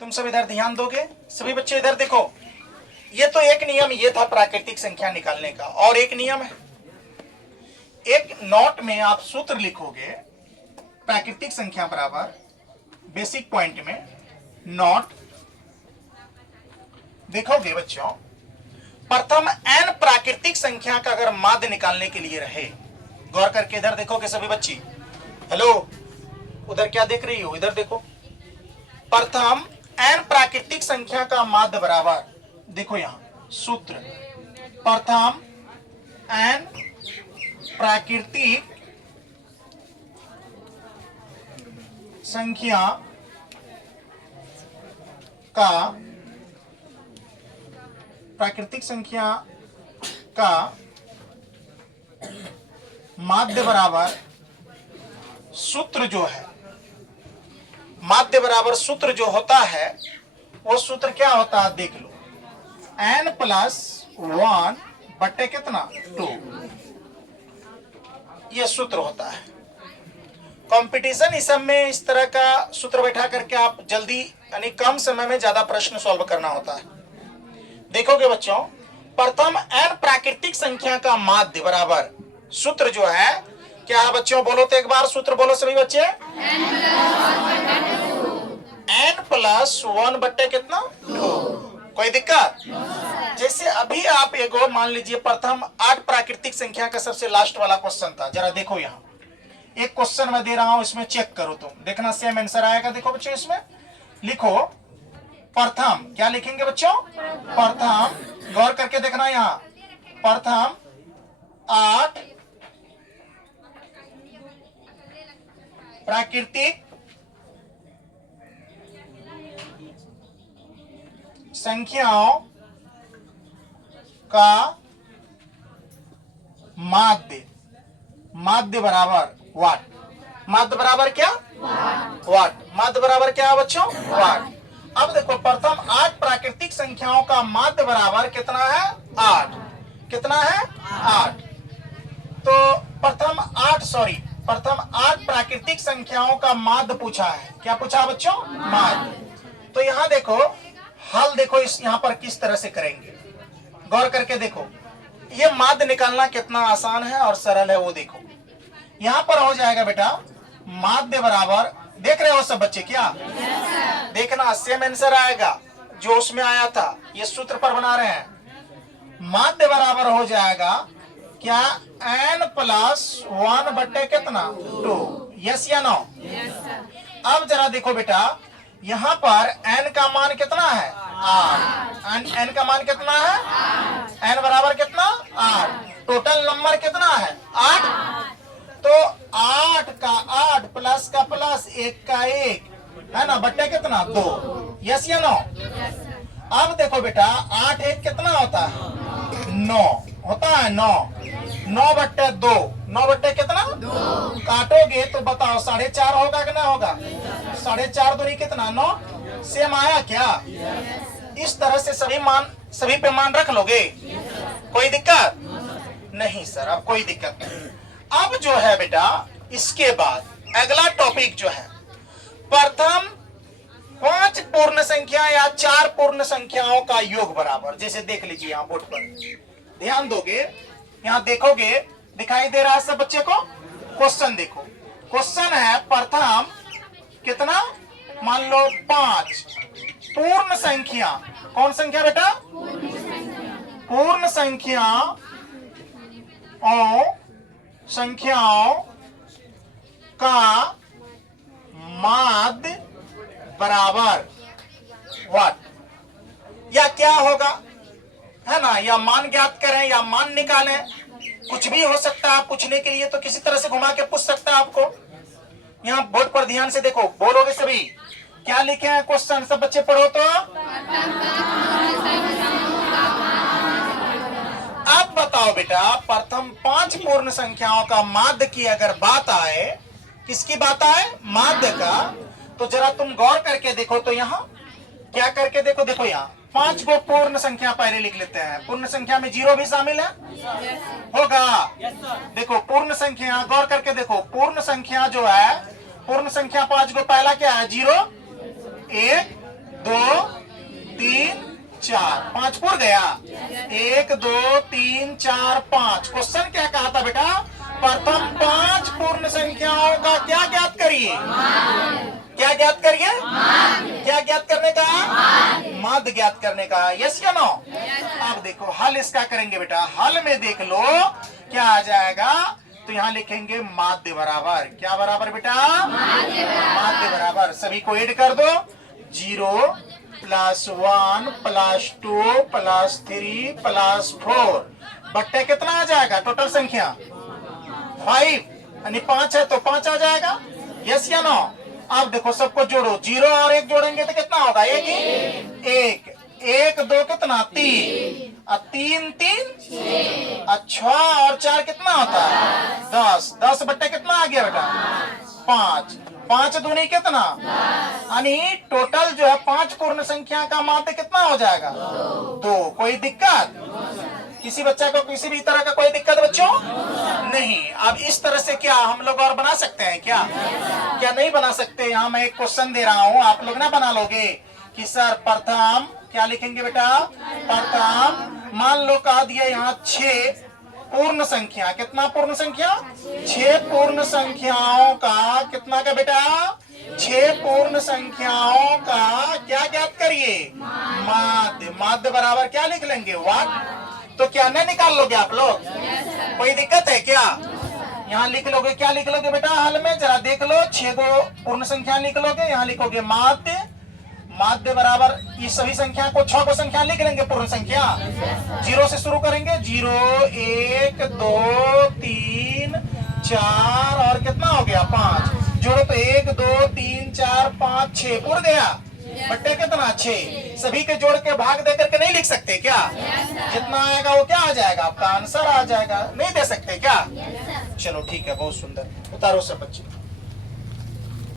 तुम सब इधर ध्यान दोगे? सभी बच्चे इधर देखो। ये तो एक नियम ये था प्राकृतिक संख्या निकालने का, और एक नियम है। एक नोट में आप सूत्र लिखोगे, प्राकृतिक संख्या बराबर बेसिक पॉइंट में नोट देखोगे बच्चों, प्रथम n प्राकृतिक संख्या का अगर माध्य निकालने के लिए रहे, गौर करके इधर देखोगे सभी बच्ची। हेलो, उधर क्या देख रही हो? इधर देखो। प्रथम n प्राकृतिक संख्या का माध्य बराबर, देखो यहां सूत्र, प्रथम n प्राकृतिक संख्या का माध्य बराबर सूत्र जो है, माध्य बराबर सूत्र जो होता है वो सूत्र क्या होता है देख लो, n प्लस 1 बट्टे कितना 2, ये सूत्र होता है। कंपटीशन इस सब में इस तरह का सूत्र बैठा करके आप जल्दी यानी कम समय में ज्यादा प्रश्न सॉल्व करना होता है। देखोगे बच्चों, प्रथम n प्राकृतिक संख्या का माध्य बराबर सूत्र जो है क्या है बच्चों? बोलो तो एक बार सूत्र बोलो सभी बच्चे। n प्लस 1 बट्टे कितना 2। कोई दिक्कत? जैसे अभी आप एगो मान लीजिए प्रथम 8 प्राकृतिक संख्या का सबसे लास्ट वाला क्वेश्चन था, जरा देखो यहाँ एक क्वेश्चन मैं दे रहा हूं, इसमें चेक करो तुम, देखना सेम आंसर आएगा। देखो बच्चों, इसमें लिखो प्रथम, क्या लिखेंगे बच्चों? प्रथम, गौर करके देखना यहां, प्रथम 8 प्राकृतिक संख्याओं का माध्य, माध्य बराबर वाट। माध्य बराबर क्या? वाट। माध्य बराबर क्या है बच्चों? वाट। अब देखो प्रथम 8 प्राकृतिक संख्याओं का माध्य बराबर कितना है? 8। कितना है? 8। तो प्रथम 8 प्राकृतिक संख्याओं का माध्य पूछा है। क्या पूछा बच्चों? माध्य। तो यहां देखो हल, देखो इस यहां पर किस तरह से करेंगे, गौर करके देखो। ये माध्य निकालना कितना आसान है और सरल है वो देखो। यहां पर हो जाएगा बेटा माध्य बराबर, देख रहे हो सब बच्चे क्या? देखना सेम आंसर आएगा जो उसमें आया था, ये सूत्र पर बना रहे हैं। माध्य बराबर हो जाएगा क्या? n प्लस 1 बट्टे कितना 2। यस या नो? अब जरा देखो बेटा, यहां पर n का मान कितना है? 8। n का मान कितना है? n बराबर कितना? 8। टोटल नंबर कितना है? 8। तो 8 का 8 प्लस का प्लस 1 का 1 है ना, बट्टे कितना 2। यस या नो? अब देखो बेटा 8 1 कितना होता है? 9 होता है। 9 बट्टे 2, 9 बट्टे कितना 2। काटोगे तो बताओ 4.5 होगा कि ना होगा? 4.5 दूनी कितना 9। सेम आया क्या? इस तरह से सभी पे मान रख लोगे? कोई दिक्कत नहीं सर, अब कोई दिक्कत नहीं। अब जो है बेटा इसके बाद अगला टॉपिक जो है, प्रथम 5 पूर्ण संख्या या 4 पूर्ण संख्याओं का योग बराबर। जैसे देख लीजिए यहाँ बोर्ड पर ध्यान दोगे, यहाँ देखोगे दिखाई दे रहा है सब बच्चे को? क्वेश्चन देखो, क्वेश्चन है प्रथम कितना, मान लो 5 पूर्ण संख्या। कौन संख्या बेटा? पूर्ण संख्याओं का माध्य बराबर व्हाट, या क्या होगा है ना, या मान ज्ञात करें या मान निकालें, कुछ भी हो सकता है। पूछने के लिए तो किसी तरह से घुमा के पूछ सकता है आपको। यहाँ बोर्ड पर ध्यान से देखो, बोलोगे सभी क्या लिखे हैं क्वेश्चन, सब बच्चे पढ़ो तो। अब बताओ बेटा प्रथम 5 पूर्ण संख्याओं का माध्य की अगर बात आए, किसकी बात आए? माध्य का। तो जरा तुम गौर करके देखो तो यहाँ क्या करके देखो, देखो यहाँ 5 को पूर्ण संख्या पहले लिख लेते हैं। पूर्ण संख्या में 0 भी शामिल है होगा। देखो पूर्ण संख्या, गौर करके देखो, पूर्ण संख्या जो है, पूर्ण संख्या 5 को पहला क्या है? 0 1 2 5 पूर गया। 1 2 3 4 5। क्वेश्चन क्या कहा था बेटा? प्रथम 5 पूर्ण संख्याओं का क्या ज्ञात करिए? क्या ज्ञात करिए? क्या ज्ञात करने का? माध्य ज्ञात करने का। यस या नो? अब देखो हल इसका करेंगे बेटा। हल में देख लो क्या आ जाएगा। तो यहाँ लिखेंगे माध्य बराबर क्या बराबर बेटा? माध्य बराबर। सभी को ऐड कर दो। 0 + 1 + 2 + 3 + 4 बट्टे कितना आ जाएगा? टोटल संख्या 5 यानी 5 है तो 5 आ जाएगा। यस या नो? अब देखो सबको जोड़ो। 0 और 1 जोड़ेंगे तो कितना होगा? 1 ही। 1 1 2 कितना? 3 और 3 3 6 और 4 कितना होता है? 10। 10 बट्टे कितना आ गया बेटा? 5। 5 दूनी कितना? यानी टोटल जो है 5 पूर्ण संख्या का माध्य कितना हो जाएगा? 2। कोई दिक्कत? किसी बच्चा को किसी भी तरह का कोई दिक्कत बच्चों? नहीं। अब इस तरह से क्या हम लोग और बना सकते हैं क्या? क्या नहीं बना सकते? यहाँ मैं एक क्वेश्चन दे रहा हूँ, आप लोग ना बना लोगे कि सर प्रथम क्या लिखेंगे बेटा? प्रथम मान लो कहा दिया यहाँ 6 पूर्ण संख्या। कितना पूर्ण संख्या? 6 पूर्ण संख्याओं का कितना का बेटा? 6 पूर्ण संख्याओं का क्या ज्ञात करिए? माध्य। माध्य बराबर क्या लिख लेंगे? वाट। तो क्या नहीं निकाल लोगे आप लोग? कोई दिक्कत है क्या? यहाँ लिख लोगे। क्या लिख लोगे बेटा हल में? जरा देख लो। 6 को पूर्ण संख्या लिख लोगे। यहाँ लिखोगे माध्य। माध्य बराबर इस सभी संख्या को 6 को संख्या लिख लेंगे पूर्ण संख्या। 0 से शुरू करेंगे। 0 1 2 3 4 और कितना हो गया? 5। जोड़ो तो 1 2 3 4 5 6 पूर गया। बट्टे कितना? 6। सभी के जोड़ के भाग दे करके नहीं लिख सकते क्या? जितना आएगा वो क्या आ जाएगा? आपका आंसर आ जाएगा। नहीं दे सकते क्या? चलो ठीक है, बहुत सुंदर। उतारो सब बच्चे।